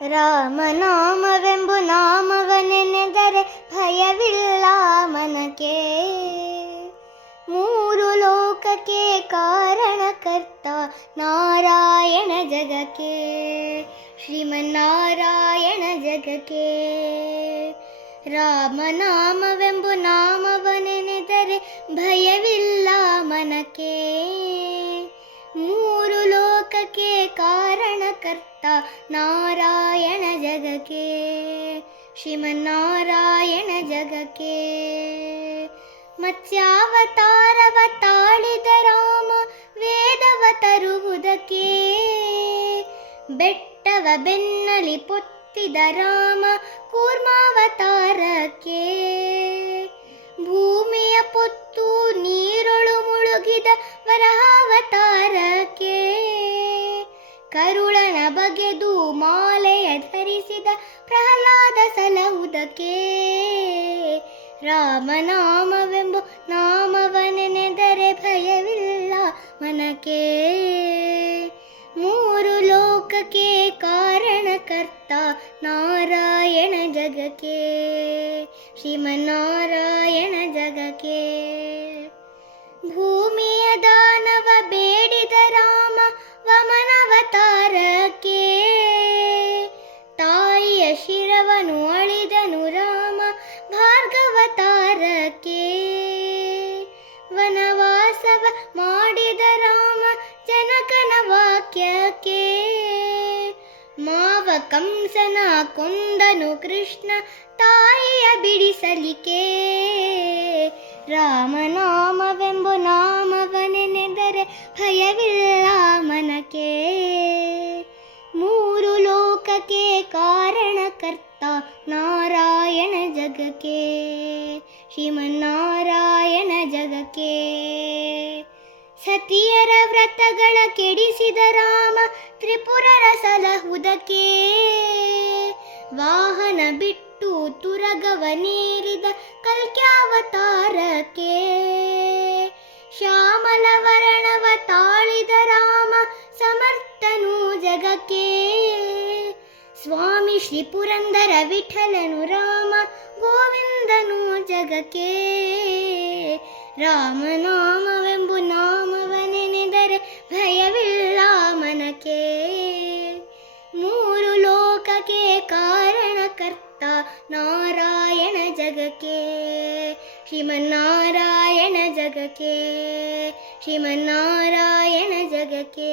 ರಾಮನಾಮವೆಂಬು ನಾಮವನೆನೆದರೆ ಭಯವಿಲ್ಲ ಮನಕ್ಕೆ. ಮೂರು ಲೋಕಕ್ಕೆ ಕಾರಣಕರ್ತ ನಾರಾಯಣ ಜಗಕ್ಕೆ, ಶ್ರೀಮನ್ನಾರಾಯಣ ಜಗಕ್ಕೆ. ರಾಮನಾಮವೆಂಬು ನಾಮವನೆನೆದರೆ ಭಯವಿಲ್ಲ ಮನಕ್ಕೆ. ಮೂರು ಲೋಕಕ್ಕೆ ಕಾರಣಕರ್ತ ನಾರಾಯಣ ಜಗಕ್ಕೆ, ಶ್ರೀಮನ್ನಾರಾಯಣ ಜಗಕ್ಕೆ. ಮತ್ಸ್ಯಾವತಾರವ ತಾಳಿದ ರಾಮ ವೇದವ ತರುವುದಕ್ಕೆ, ಬೆಟ್ಟವ ಬೆನ್ನಲಿ ಪೊತ್ತಿದ ರಾಮ ಕೂರ್ಮಾವತಾರಕ್ಕೆ. ಭೂಮಿಯ ಪೊತ್ತು ನೀರೊಳು ಮುಳುಗಿದ ವರಹಾವತಾರಕ್ಕೆ, ಕರುಳನ ಬಗೆದು ಮಾಲೆಯ ಧರಿಸಿದ ಪ್ರಹ್ಲಾದ ಸಲಹುದಕ್ಕೆ. ರಾಮನಾಮವೆಂಬು ನಾಮವನೆನೆದರೆ ಭಯವಿಲ್ಲ ಮನಕ್ಕೆ. ಮೂರು ಲೋಕಕ್ಕೆ ಕಾರಣಕರ್ತ ನಾರಾಯಣ ಜಗಕ್ಕೆ, ಶ್ರೀಮನ್ನಾರಾಯಣ ಜಗಕ್ಕೆ. ಭೂಮಿಯ ದಾನವ ಬೇಡಿದ ರಾಮ ವಮನವತಾರಕ್ಕೆ, ತಾಯಿಯ ಶಿರವನು ಅಳಿದನು ರಾಮ ಭಾರ್ಗವತಾರಕ್ಕೆ. ವನವಾಸವ ಮಾಡಿದ ರಾಮ ಜನಕನ ವಾಕ್ಯಕ್ಕೆ, ಮಾವ ಕಂಸನ ಕೊಂದನು ಕೃಷ್ಣ ತಾಯಿಯ ಬಿಡಿಸಲಿಕ್ಕೆ. ರಾಮನಾಮವೆಂಬು ನಾಮವನೆನೆದರೆ ಭಯವಿಲ್ಲ ಮನಕ್ಕೆ. ಮೂರು ಲೋಕಕ್ಕೆ ಕಾರಣಕರ್ತ ನಾರಾಯಣ ಜಗಕ್ಕೆ, ಶ್ರೀಮನ್ನಾರಾಯಣ ಜಗಕ್ಕೆ. ಸತಿಯರ ವ್ರತಗಳ ಕೆಡಿಸಿದ ರಾಮ ತ್ರಿಪುರರ ಸಲಹುದಕ್ಕೆ, ವಾಹನ ಬಿಟ್ಟು ತುರಗವನೇರಿದ ಕಲ್ಕ್ಯಾವತಾರಕ್ಕೆ. ಶ್ಯಾಮಲ ವರ್ಣವ ತಾಳಿದ ರಾಮ ಸಮರ್ಥನು ಜಗಕ್ಕೆ, ಸ್ವಾಮಿ ಶ್ರೀ ಪುರಂದರ ವಿಠಲನು ರಾಮ ಗೋವಿಂದನು ಜಗಕ್ಕೆ. ರಾಮನಾಮವೆಂಬು ನಾಮವನೆನೆದರೆ ಭಯವಿಲ್ಲ ಮನಕ್ಕೆ. ಮೂರು ಲೋಕಕ್ಕೆ ಕಾರಣಕರ್ತ ನಾರಾಯಣ ಜಗಕ್ಕೆ, ಶ್ರೀಮನ್ನಾರಾಯಣ ಜಗಕ್ಕೆ, ಶ್ರೀಮನ್ನಾರಾಯಣ ಜಗಕ್ಕೆ.